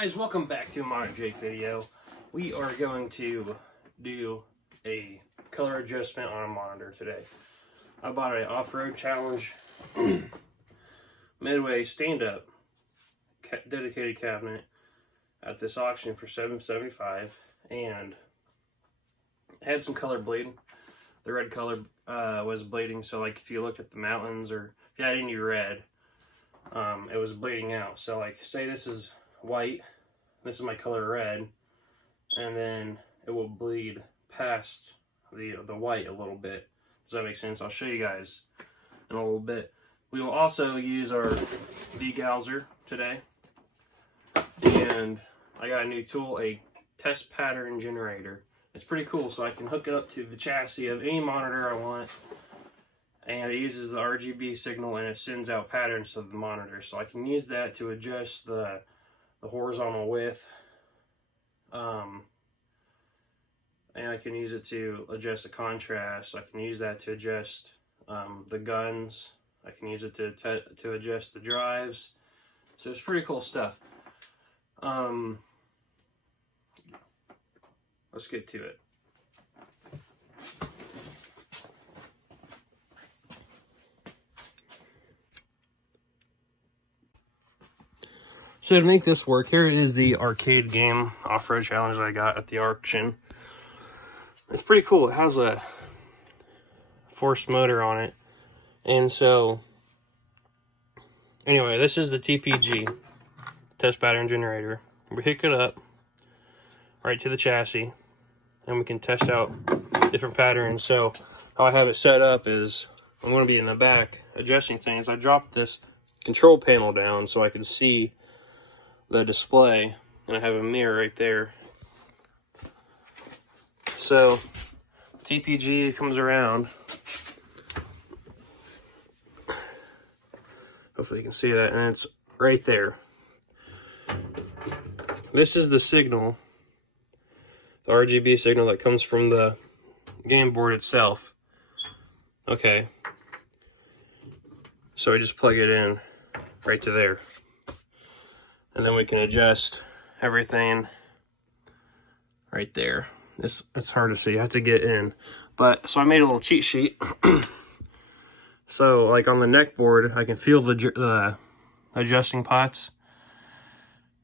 Guys, welcome back to a Modern Jake video. We are going to do a color adjustment on a monitor today. I bought an Off-Road Challenge Midway stand-up dedicated cabinet at this auction for $7.75, and it had some color bleeding. The red color was bleeding, so like if you looked at the mountains or if you had any red, it was bleeding out. So like say this is white, this is my color red, and then it will bleed past the white a little bit. Does that make sense? I'll show you guys in a little bit. We will also use our degauser today, and I got a new tool, a test pattern generator. It's pretty cool, so I can hook it up to the chassis of any monitor I want, and it uses the RGB signal and it sends out patterns to the monitor, so I can use that to adjust the horizontal width, and I can use it to adjust the contrast. I can use that to adjust the guns. I can use it to adjust the drives. So it's pretty cool stuff. Let's get to it. So to make this work, here is the arcade game Off-Road Challenge that I got at the auction. It's pretty cool. It has a forced motor on it. And so, anyway, this is the TPG, test pattern generator. We hook it up right to the chassis, and we can test out different patterns. So how I have it set up is I'm going to be in the back adjusting things. I dropped this control panel down so I can see the display, and I have a mirror right there. So TPG comes around. Hopefully you can see that, and it's right there. This is the signal, the RGB signal that comes from the game board itself. Okay, so we just plug it in right to there, and then we can adjust everything right there. It's hard to see, you have to get in. But so I made a little cheat sheet. So like on the neck board, I can feel the adjusting pots,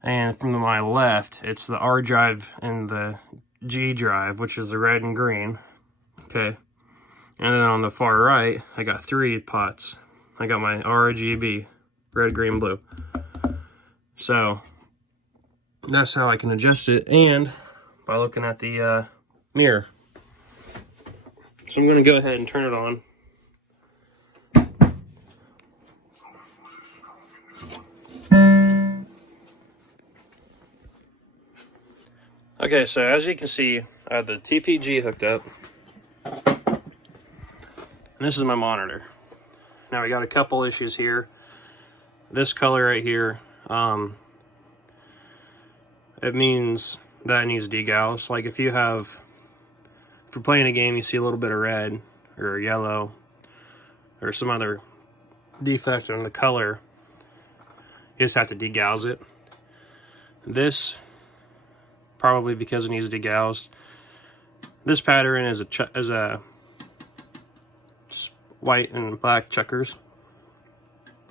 and from my left, it's the R drive and the G drive, which is the red and green. Okay, and then on the far right, I got 3 pots. I got my RGB, red, green, blue. So that's how I can adjust it, and by looking at the mirror. So I'm going to go ahead and turn it on. Okay, so as you can see, I have the TPG hooked up, and this is my monitor. Now we got a couple issues here. This color right here, it means that it needs degauss. Like if you're playing a game, you see a little bit of red or yellow or some other defect in the color, you just have to degauss it. This, probably because it needs degaussed. This pattern is a just white and black checkers.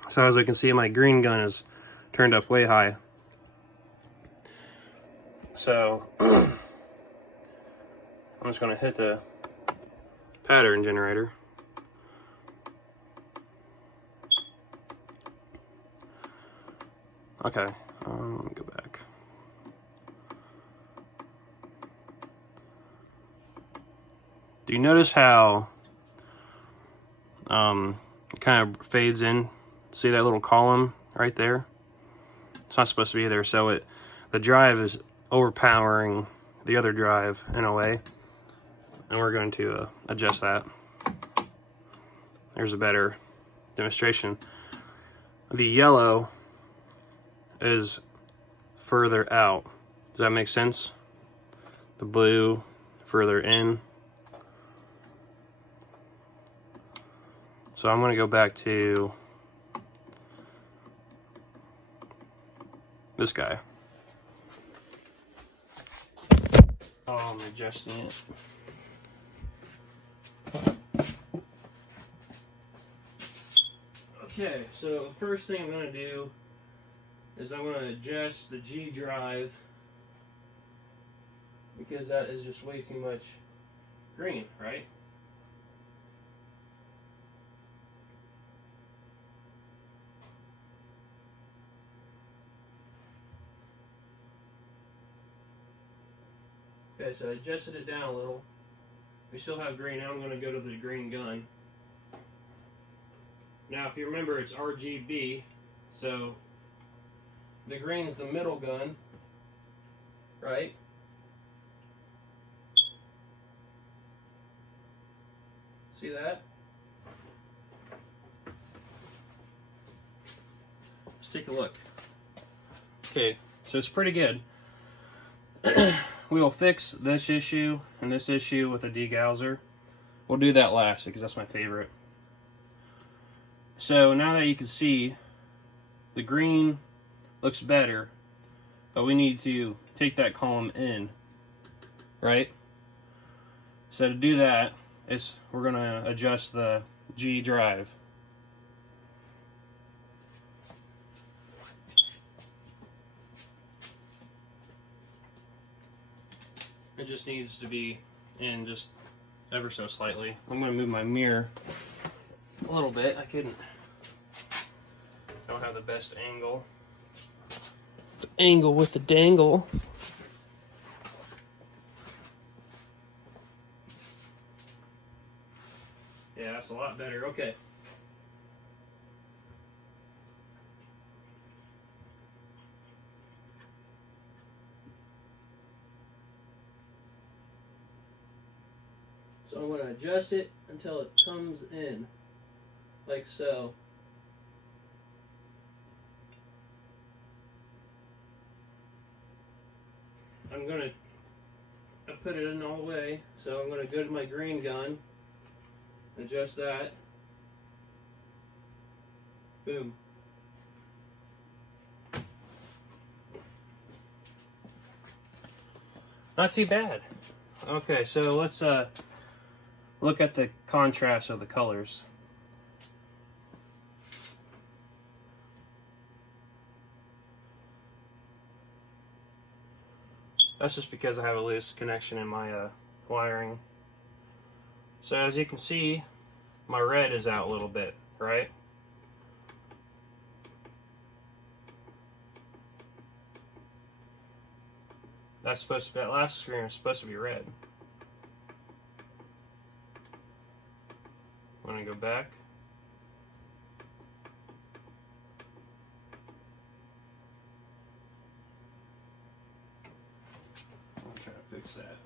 So as I can see, my green gun is turned up way high. So I'm just going to hit the pattern generator. Okay, let me go back. Do you notice how it kind of fades in? See that little column right there? It's not supposed to be there, so the drive is overpowering the other drive in a way, and we're going to adjust that. There's a better demonstration. The yellow is further out. Does that make sense? The blue further in. So I'm going to go back to this guy. while I'm adjusting it. Okay, so the first thing I'm going to do is I'm going to adjust the G drive, because that is just way too much green, right? Okay, so I adjusted it down a little. We still have green. Now I'm going to go to the green gun. Now, if you remember, it's RGB, so the green's the middle gun, right? See that? Let's take a look. Okay, so it's pretty good. We will fix this issue and this issue with a degausser. We'll do that last because that's my favorite. So now that you can see, the green looks better, but we need to take that column in, right? So to do that, we're going to adjust the G drive. It just needs to be in just ever so slightly. I'm going to move my mirror a little bit. Don't have the best angle. Angle with the dangle. Yeah, that's a lot better. Okay. So I'm going to adjust it until it comes in, like so. I'm going to put it in all the way, so I'm going to go to my green gun, adjust that, boom. Not too bad. Okay, so let's look at the contrast of the colors. That's just because I have a loose connection in my wiring. So as you can see, my red is out a little bit, right? That last screen is supposed to be red. I'm going to go back. I'll try to fix that.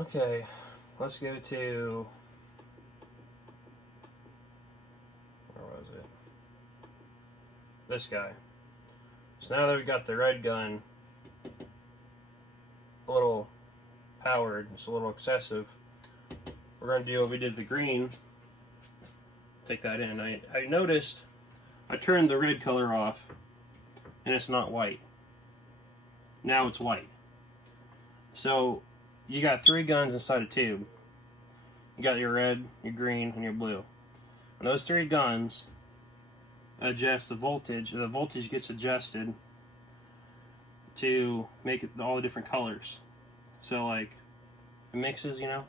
Okay, let's go to, where was it? This guy. So now that we got the red gun a little powered, it's a little excessive, we're going to do what we did with the green, take that in. I noticed I turned the red color off and it's not white. Now it's white. So you got 3 guns inside a tube. You got your red, your green, and your blue. And those 3 guns adjust the voltage, and the voltage gets adjusted to make it all the different colors. So like, it mixes, you know.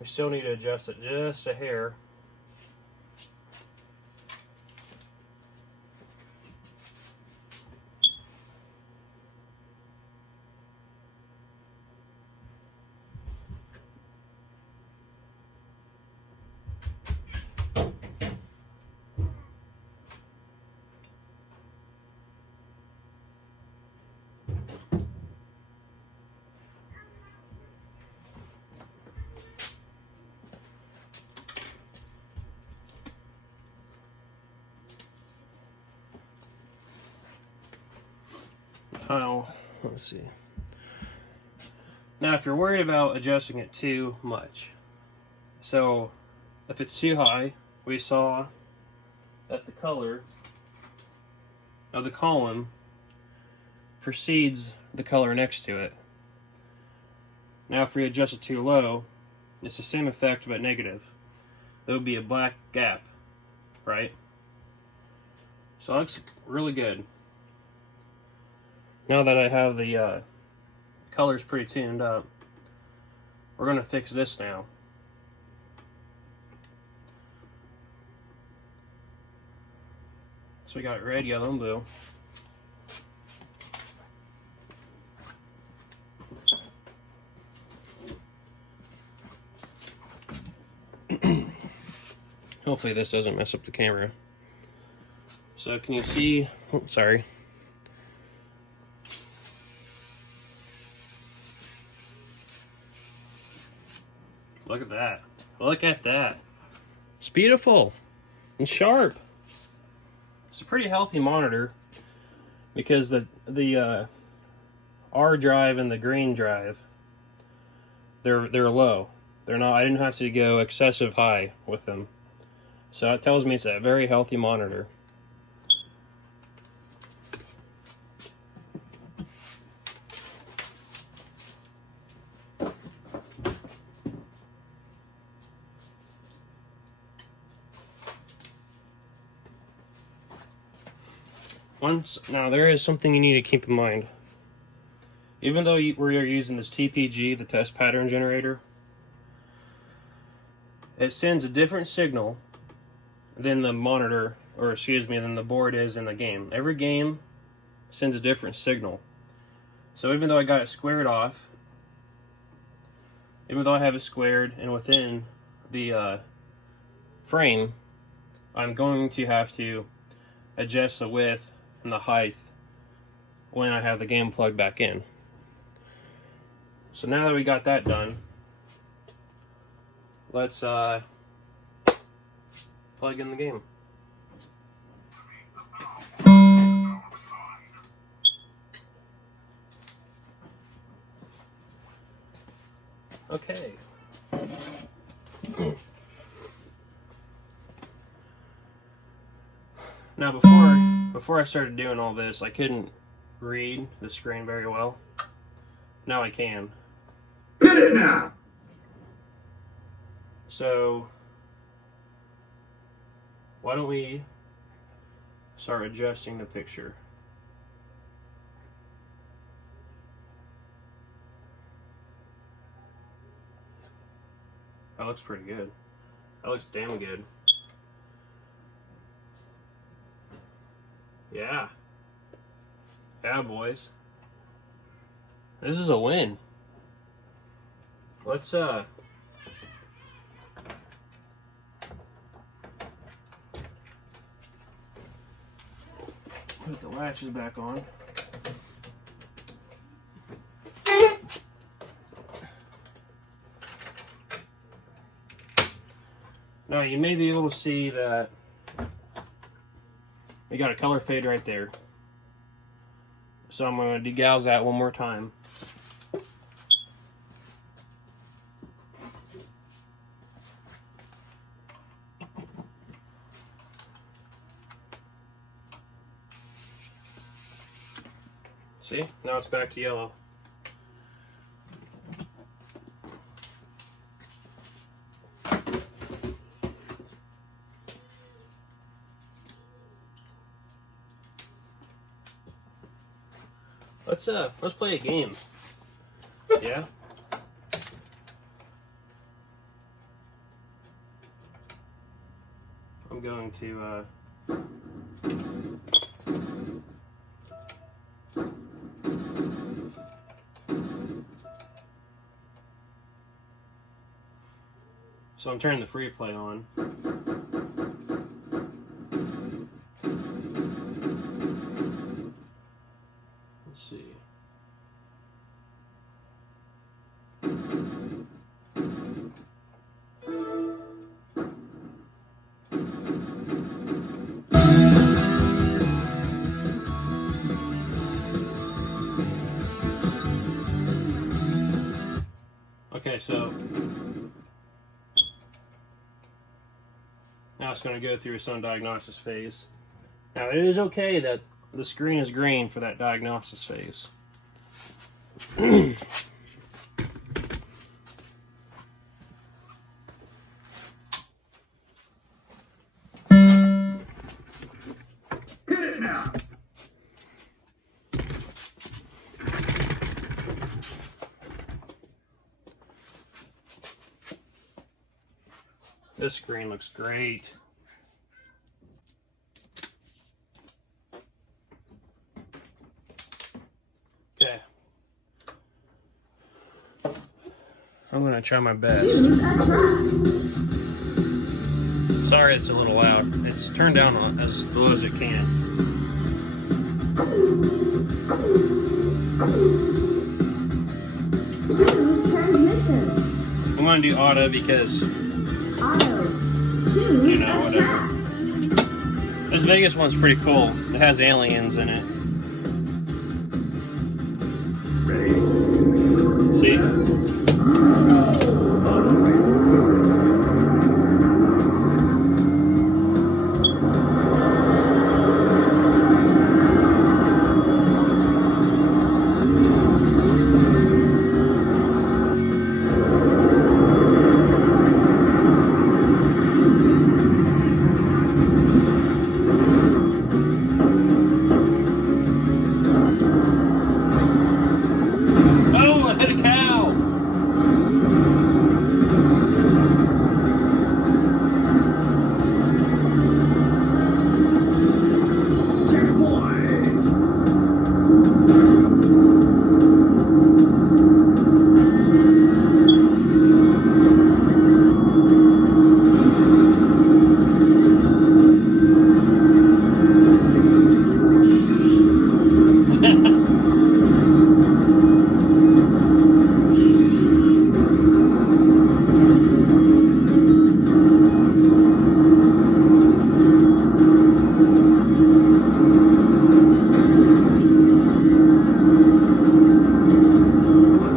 We still need to adjust it just a hair. tile. Let's see. Now, if you're worried about adjusting it too much, so if it's too high, we saw that the color of the column precedes the color next to it. Now, if we adjust it too low, it's the same effect but negative. There would be a black gap, right? So it looks really good. Now that I have the colors pretty tuned up, we're going to fix this now. So we got red, yellow, and blue. Hopefully this doesn't mess up the camera. So can you see, oh, sorry. Look at that. Look at that. It's beautiful and sharp. It's a pretty healthy monitor because the R drive and the green drive, they're low. They're not. I didn't have to go excessive high with them. So that tells me it's a very healthy monitor. Now there is something you need to keep in mind. Even though we're using this TPG, the test pattern generator, it sends a different signal than the monitor, or excuse me, than the board is in the game. Every game sends a different signal. So even though I got it squared off, even though I have it squared and within the frame, I'm going to have to adjust the width and the height when I have the game plugged back in. So now that we got that done, let's plug in the game. Okay. Now before I started doing all this, I couldn't read the screen very well. Now I can. Hit it now! So why don't we start adjusting the picture? That looks pretty good. That looks damn good. Yeah. Yeah, boys. This is a win. Let's put the latches back on. Now you may be able to see that we got a color fade right there. So I'm going to degauss that one more time. See? Now it's back to yellow. Let's play a game. Yeah? I'm going to so I'm turning the free play on. Let's see. so now it's going to go through its own diagnosis phase. Now it is okay that the screen is green for that diagnosis phase. Hit it now! This screen looks great. Okay. I'm gonna try my best. Sorry it's a little loud. It's turned down as low as it can. Choose transmission. I'm gonna do auto because, Auto. Choose you know, a whatever. track. This Vegas one's pretty cool. It has aliens in it. Ready? See? Oh, I hit a cow! Checkpoint!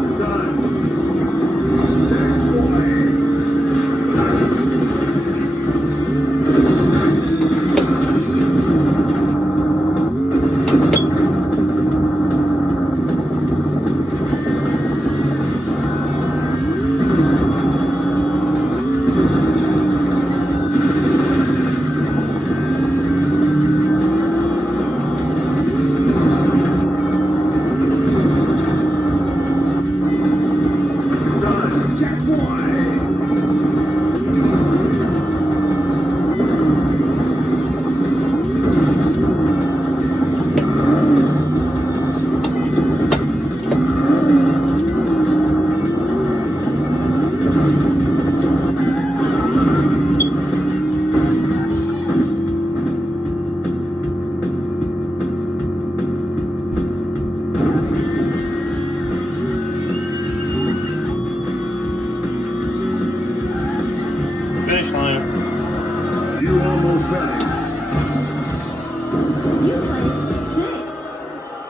Done! Checkpoint! Done! Checkpoint! Finish line. You almost got it. You placed 6th.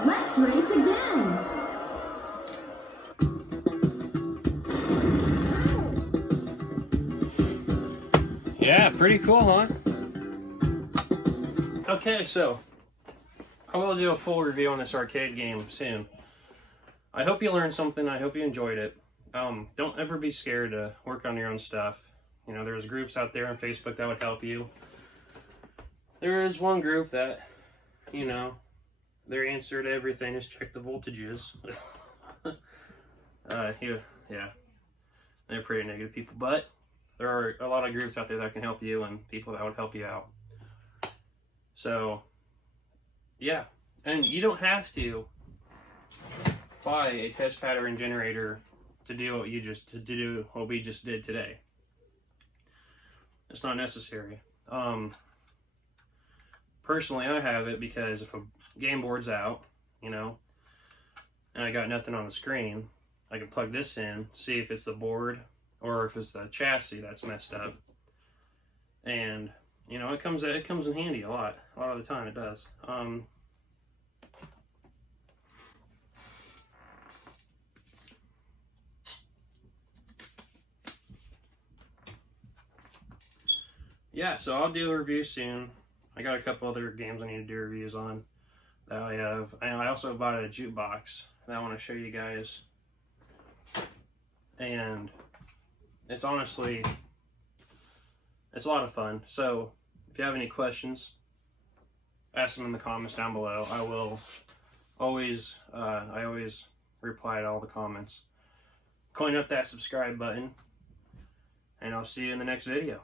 Let's race again. Yeah, pretty cool, huh? Okay, so I will do a full review on this arcade game soon. I hope you learned something. I hope you enjoyed it. Don't ever be scared to work on your own stuff. You know, there's groups out there on Facebook that would help you. There is one group that, you know, their answer to everything is check the voltages. Yeah, they're pretty negative people, but there are a lot of groups out there that can help you and people that would help you out. So, yeah, and you don't have to buy a test pattern generator to do what we just did today. It's not necessary. Personally, I have it because if a game board's out, you know, and I got nothing on the screen, I can plug this in, see if it's the board or if it's the chassis that's messed up. And, you know, it comes in handy a lot of the time. It does. yeah, so I'll do a review soon. I got a couple other games I need to do reviews on that I have. And I also bought a jukebox that I want to show you guys. And it's honestly, it's a lot of fun. So if you have any questions, ask them in the comments down below. I will always, I always reply to all the comments. Coin up that subscribe button, and I'll see you in the next video.